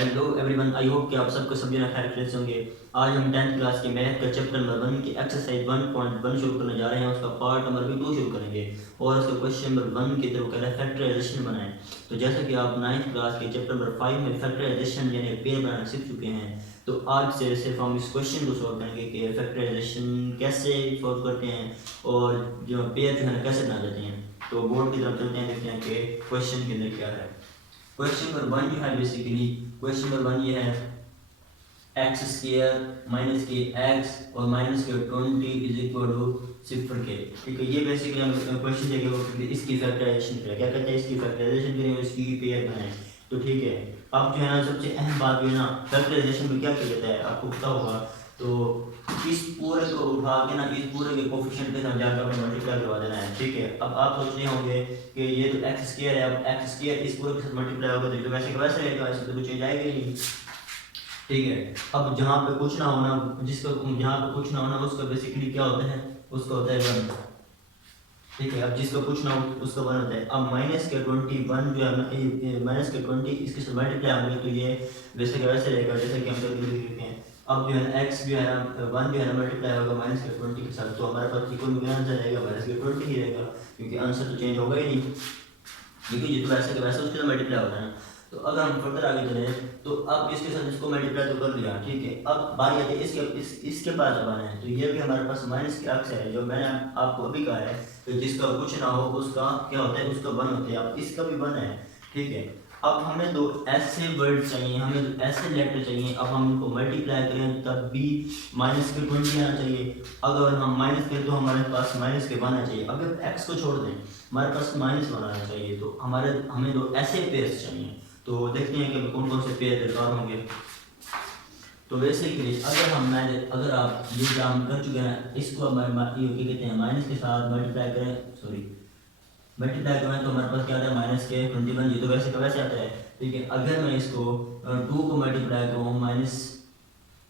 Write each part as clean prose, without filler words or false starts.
Hello everyone, आई hope कि आप सबको सब जना खैरियत से होंगे। आज हम 10th क्लास के मैथ का चैप्टर नंबर 1 की एक्सरसाइज 1.1 शुरू करने जा रहे हैं। उसका पार्ट नंबर भी 2 शुरू करेंगे और उसका क्वेश्चन नंबर 1 की तरफ कह रहा है फैक्टराइजेशन बनाएं। तो जैसा कि आप 9th क्लास के चैप्टर नंबर 5 में फैक्टराइजेशन यानी पेयर बनाना सीख चुके हैं, तो आज से सिर्फ हम इस क्वेश्चन को सॉल्व करेंगे कि फैक्टराइजेशन कैसे सॉल्व करते हैं और जो पेयर जो है ना कैसे बना जाते हैं। तो बोर्ड की तरफ चलते हैं, देखते हैं कि क्वेश्चन के अंदर क्या है। क्वेश्चन नंबर 1 जो है बेसिकली क्वेश्चन नंबर 1 ये है एक्स स्क्वायर माइनस के एक्स और माइनस के 20 इज इक्वल टू 0 के। ठीक है, ये बेसिकली हम क्वेश्चन देंगे वो इसकी फैक्टराइजेशन करें। क्या कहते हैं, इसकी फैक्टराइजेशन करें और इसकी पेयर बनाएं। तो ठीक है, अब जो है ना सबसे अहम बात जो है ना फैक्टराइजेशन में क्या किया जाता है आपको पता होगा। तो इस पूरे को उठा के ना इस पूरे के कोफिशिएंट के साथ जाकर आपको मल्टीप्लाई करवा देना है। ठीक है, अब आप सोच रहे होंगे कि ये तो एक्स स्क्वायर है, अब एक्स स्क्वायर इस पूरे के साथ मल्टीप्लाई होगा तो वैसे का वैसे रहेगा, इसमें तो कुछ चेंज आएगा ही नहीं। ठीक है, अब जहाँ पे कुछ ना होना जिसका जहाँ पे कुछ ना होना उसका बेसिकली क्या होता है, उसका होता है 1। ठीक है, अब जिसका कुछ ना हो उसका 1 होता है। अब माइनस के 21 जो है माइनस के 20 इसके साथ मल्टीप्लाई होंगे तो ये वैसे का वैसे रहेगा जैसे कि हम करके लिख रखे हैं। अब जो है ना एक्स जो है ना 1 जो है ना मल्टीप्लाई होगा माइनस के 20 के साथ, तो हमारे पास इक्वल में आंसर रहेगा माइनस के 20 ही रहेगा, क्योंकि आंसर तो चेंज होगा ही नहीं, क्योंकि ये तो वैसे के वैसे उसके साथ मल्टीप्लाई होता है ना। तो अगर हम फर्दर आगे चले तो अब इसके साथ इसको मल्टीप्लाई तो कर दिया। ठीक है, अब बारी आती है इसके पास जब आना है, तो ये भी हमारे पास माइनस के अक्स है जो मैंने आपको अभी कहा है कि जिसका कुछ ना हो उसका क्या होता है, उसका 1 होता है। अब इसका भी 1 है। ठीक है, अब हमें दो ऐसे वर्ड चाहिए, हमें दो ऐसे लेटर चाहिए। अब हम इनको मल्टीप्लाई करें तब भी माइनस के 20 आना चाहिए। अगर हम माइनस करें तो हमारे पास माइनस के 1 आना चाहिए। अगर एक्स को छोड़ दें हमारे पास माइनस 1 आना चाहिए। तो हमें दो ऐसे पेयर्स चाहिए। तो देखते हैं कि कौन कौन से पेयर दरकार होंगे। तो बेसिकली अगर आप ये काम कर चुके हैं, इसको हमारे ये कहते हैं माइनस के साथ मल्टीप्लाई करें, सॉरी मल्टीप्लाई करें तो हमारे पास क्या आता है माइनस के 21, ये तो वैसे का वैसे आता है। ठीक है, अगर मैं इसको 2 को मल्टीप्लाई करूँ माइनस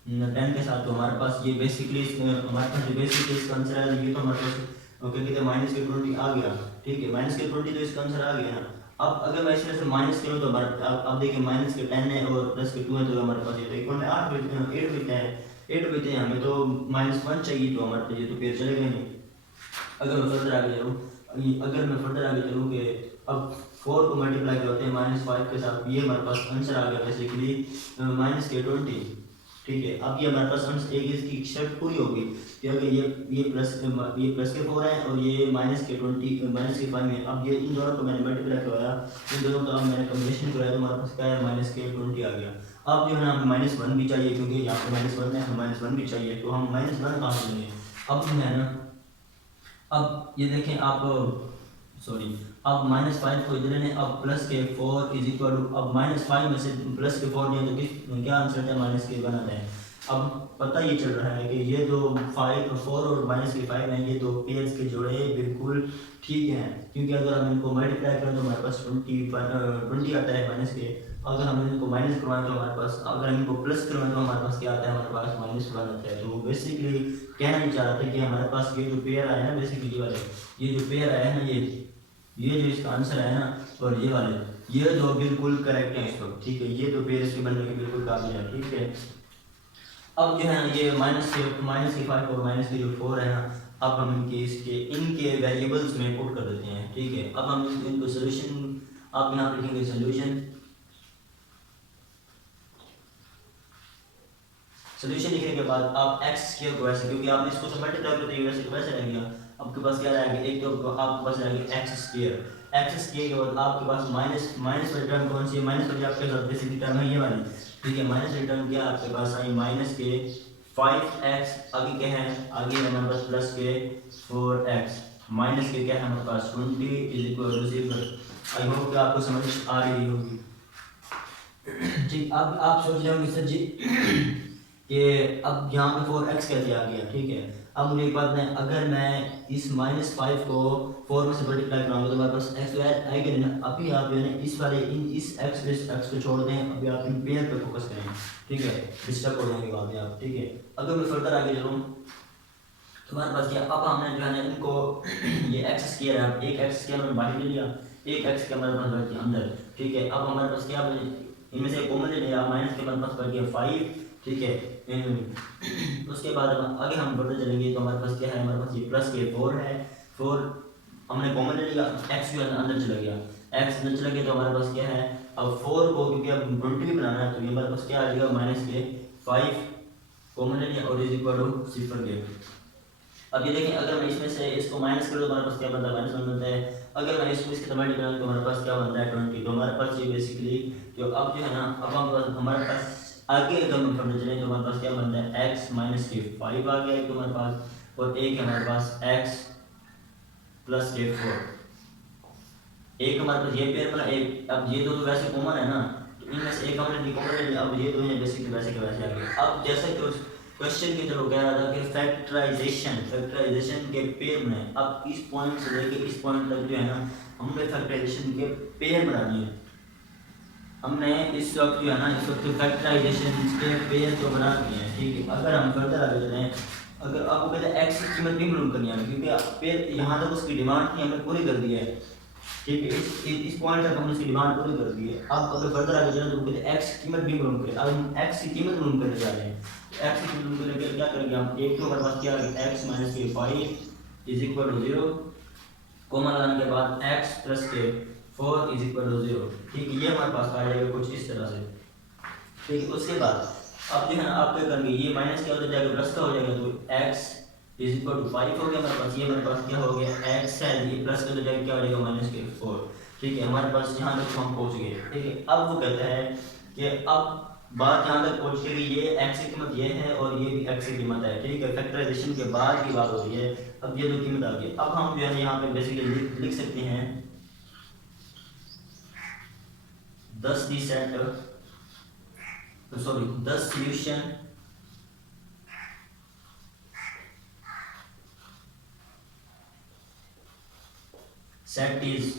10 के साथ, तो हमारे पास ये बेसिकली हमारे पास जो बेसिकली इसका आंसर है ये तो हमारे पास क्या कहते हैं माइनस के 20 आ गया। ठीक है, माइनस के 20 तो इसका आंसर आ गया ना। अब अगर मैं इसमें से माइनस करूँ तो हमारे अब देखिए माइनस के 10 है और प्लस के 2 है, तो हमारे पास ये तो इक्वल में 8 बचते हैं 8 बचते हैं। हमें तो -1 चाहिए, तो हमारे पास ये तो पेयर चलेगा नहीं। अगर मैं फर्दर आगे चलूँ कि अब 4 को मल्टीप्लाई करते हैं -5 के साथ, ये हमारे पास आंसर आ गया बेसिकली माइनस के 20। ठीक है, अब ये हमारे पास आंसर एक इसकी शर्त पूरी होगी कि अगर ये प्लस के 4 है और ये माइनस के 5 है। अब ये इन दोनों को मैंने मल्टीप्लाई करवाया, इन दोनों का मैंने कॉम्बिनेशन कराया, तो हमारे पास क्या है माइनस के 20 आ गया। अब जो है ना हमें -1 भी चाहिए, क्योंकि यहाँ पे -1 है, हमें -1 भी चाहिए। तो हम -1 कहाँ से लेंगे। अब जो है ना अब ये देखें आप सॉरी अब -5 को इधर लें, अब प्लस के 4 इज इक्वल टू, अब -5 में से प्लस के 4 लिया तो किस क्या आंसर है माइनस के 1 आता है। अब पता ये चल रहा है कि ये जो 4 और माइनस के 5 हैं, ये दो पेयर्स के जोड़े बिल्कुल ठीक हैं, क्योंकि अगर हम इनको मल्टीप्लाई करें तो हमारे पास 20 आता है माइनस के। अगर हम इनको माइनस करवाएं तो हमारे पास, अगर हम इनको प्लस करवाएं तो हमारे पास क्या आता है, हमारे पास -1 आता है। तो बेसिकली कहना ही चाह रहा था कि हमारे पास ये जो पेयर आया है ना, बेसिकली वाले ये जो पेयर आया है ना, ये जो इसका आंसर है ना, और ये वाले ये जो बिल्कुल करेक्ट है इस वक्त। ठीक है, ये तो पेयर इसके बनने के बिल्कुल काबिल है। ठीक है, अब जो है ना ये माइनस के 5 और माइनस के जो 4 है ना, अब हम इनके वेरिएबल्स में पुट कर देते हैं। ठीक है, अब हम इनको सोल्यूशन आप यहाँ पे लिखेंगे सोल्यूशन लिखने के बाद आप एक्स स्क्वायर को वैसे, क्योंकि आपने इसको तो मल्टीप्लाई करते हैं वैसे तो वैसे रह गया। आपके पास क्या रहेगा, एक तो आपके पास रहेगा एक्स स्क्वायर के बाद आपके पास माइनस वाली टर्म कौन सी है, माइनस वाली आपके साथ बेसिकली टर्म है ये वाली। ठीक है, माइनस वाली टर्म क्या आपके पास आई माइनस के 5x, आगे क्या है, आगे हमारे पास प्लस के 4x, माइनस के क्या है हमारे पास 20 is equal to 0। I hope कि आपको समझ आ रही होगी। ठीक, अब आप सोच रहे होंगे सर जी कि अब यहाँ पे 4x कैसे आ गया। ठीक है, अब मुझे एक बात है, अगर मैं इस -5 को 4 में से मल्टीप्लाई कराऊंगा तो हमारे पास x तो आएगा नहीं ना। अभी आप जो है इस वाले इस x को छोड़ दें, अभी आप इन पेयर पे फोकस करें। ठीक है, डिस्टर्ब हो जाएंगे बाद में आप। ठीक है, अगर मैं फर्दर आगे चलूँ तो हमारे पास क्या, अब हमने जो है ना इनको ये एक्स स्क्वायर है, एक एक्स स्क्वायर में बाहर ले लिया, एक एक्स के हमारे पास बची अंदर। ठीक है, अब हमारे पास क्या बचे, इनमें से कॉमन ले लिया, माइनस के बाद पास बढ़ गया 5, ठीक है। उसके बाद आगे हम बढ़ते चलेंगे तो हमारे पास क्या है, हमारे पास ये प्लस के 4 है, 4 हमने कॉमन ले लिया, एक्स भी अंदर चला गया, एक्स अंदर चला गया तो हमारे पास क्या है, अब 4 को क्योंकि अब 20 बनाना है तो ये हमारे पास क्या आ जाएगा, माइनस के 5 कॉमन ले लिया और इज इक्वल टू 0 के। अब ये देखें, अगर मैं इसमें से इसको माइनस करूँ तो हमारे पास क्या बनता है, -1 बनता है। अगर मैं इसको इसके मल्टीप्लाई करूँ तो हमारे पास क्या बनता है, 20। तो हमारे पास ये बेसिकली जो अब जो है ना, अब हमारे पास आगे अगर हम पढ़ने चलें तो हमारे पास क्या बनता है, x माइनस के 5 आ गया एक तो हमारे पास, और एक है हमारे पास x प्लस के 4, एक हमारे पास ये पेयर बना एक। अब ये दो तो वैसे कॉमन है ना, तो इनमें से एक हमने कॉमन ले लिया, अब ये दो हैं बेसिकली वैसे के वैसे आ गए। अब जैसे कि उस क्वेश्चन की तरफ कह रहा था कि फैक्टराइजेशन के पेयर में, अब इस पॉइंट से लेके इस पॉइंट तक जो है ना, हमने फैक्टराइजेशन के पेयर बनानी है। हमने इस वक्त जो है ना, इस वक्त फैक्टराइजेशन के पेयर तो बना दिए हैं, ठीक है। अगर हम फर्दर आगे चलें, अगर आपको कहते हैं एक्स की कीमत भी मालूम करनी है, क्योंकि पेयर यहाँ तक उसकी डिमांड थी हमने पूरी कर दी है, ठीक है। इस पॉइंट तक हमने इसकी डिमांड पूरी कर दी है। अब अगर फर्दर आगे चलें तो कहते हैं एक्स की कीमत भी मालूम करें। अब हम एक्स की कीमत मालूम करने जा रहे हैं, एक्स की कीमत मालूम करने के लिए क्या करेंगे हम, एक तो हमारे पास क्या है, एक्स माइनस के 5 इज इक्वल टू 0, कॉमन लगाने के बाद एक्स प्लस के 4 इज इक्वल टू 0, ठीक है। ये हमारे पास आ जाएगा कुछ इस तरह से, ठीक है। उसके बाद अब जो है ना, आप क्या करेंगे, ये माइनस क्या हो जाएगा, प्लस का हो जाएगा, तो एक्स इज इक्वल टू 5 हो गया हमारे पास। ये हमारे पास क्या हो गया, एक्स है, ये प्लस का हो जाएगा क्या हो जाएगा, माइनस के 4, ठीक है। हमारे पास यहाँ तक हम पहुँच गए, ठीक है। अब वो कहता है कि अब बात यहाँ तक पहुँच गई, ये एक्स की कीमत ये है और ये भी एक्स की कीमत है, ठीक है। फैक्टराइजेशन के बाद की बात हो रही है, अब ये दो कीमत आ गई। अब हम जो है यहाँ पे बेसिकली लिख सकते हैं 10 the set, sorry 10 solution set is.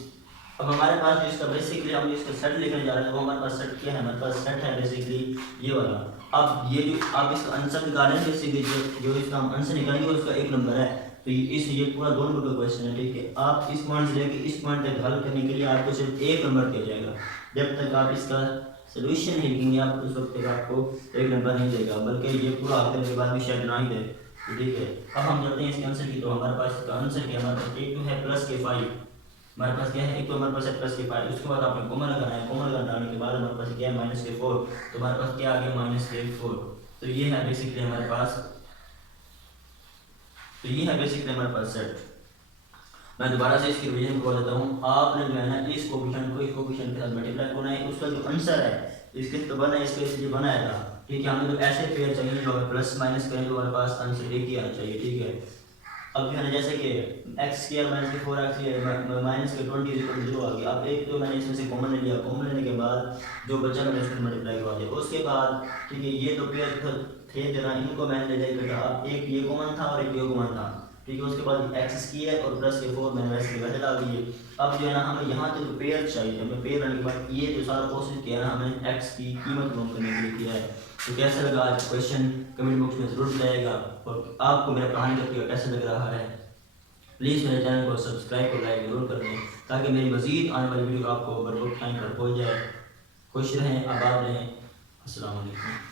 अब हमारे पास जो इसका बेसिकली हम इसका सेट लिखने जा रहे हैं, वो हमारे पास सेट क्या है, हमारे पास सेट है बेसिकली ये वाला। अब ये जो आप इसका आंसर निकालेंगे, बेसिकली जो इसका हम आंसर निकालेंगे उसका 1 नंबर है, तो ये पूरा 2 नंबर का क्वेश्चन है, ठीक है। आप इस पॉइंट से लेकर इस पॉइंट तक हल करने के लिए आपको सिर्फ 1 नंबर दिया जाएगा। जब तक आप इसका सोल्यूशन नहीं लिखेंगे आप उस वक्त तक आपको 1 नंबर नहीं देगा, बल्कि ये पूरा हल करने के बाद भी शायद ना ही दे, ठीक है। अब हम चलते हैं इसके आंसर की, तो हमारे पास इसका आंसर क्या है, हमारे पास एक तो है प्लस के 5, हमारे पास क्या है, एक तो हमारे पास है प्लस के 5, उसके बाद आपने कॉमन लगाना है, कॉमन लगाने के बाद हमारे पास क्या है, माइनस के 4, तो हमारे पास क्या आ गया, माइनस के 4। तो ये है बेसिकली हमारे पास, तो ये है बेसिकली हमारे पास सेट। मैं दोबारा से इसकी रिवीजन करवा देता हूँ। आपने जो है ना इस कोफिशिएंट को इस कोफिशिएंट के साथ मल्टीप्लाई करना है, उसका जो आंसर है इसके तो बना है, इसके इसलिए बनाया था, ठीक है। हमें तो ऐसे पेयर चाहिए जो प्लस माइनस करें तो हमारे पास आंसर एक ही आना चाहिए, ठीक है। अब जो है ना जैसे कि एक्स स्क्वायर माइनस के 4x माइनस के 20 इक्वल 0 आ गया। अब एक तो मैंने इसमें से कॉमन ले लिया, कॉमन लेने के बाद जो बचा मैंने उसको मल्टीप्लाई करवा दिया। उसके बाद ठीक है, ये तो पेयर थे देना, इनको मैंने ले जाकर कहा, अब एक ये कॉमन था और एक ये कॉमन था, ठीक है। उसके बाद एक्स स्क्वायर और प्लस के 4 मैंने वैसे वैसे डाल दिए। अब जो है ना हमें यहाँ तक पेयर चाहिए, हमें पेयर लाने के बाद ये जो सारा प्रोसेस किया ना हमने एक्स की कीमत मालूम करने के लिए किया है। तो कैसा लगा आज क्वेश्चन कमेंट बॉक्स में ज़रूर बताइएगा, और आपको मेरा पढ़ाने का तरीका कैसा लग रहा है। प्लीज़ मेरे चैनल को सब्सक्राइब और लाइक जरूर कर दें, ताकि मेरी मज़ीद आने वाली वीडियो आपको बर वक्त टाइम पर पहुँच जाए। खुश रहें, आबाद रहें। अस्सलाम वालेकुम।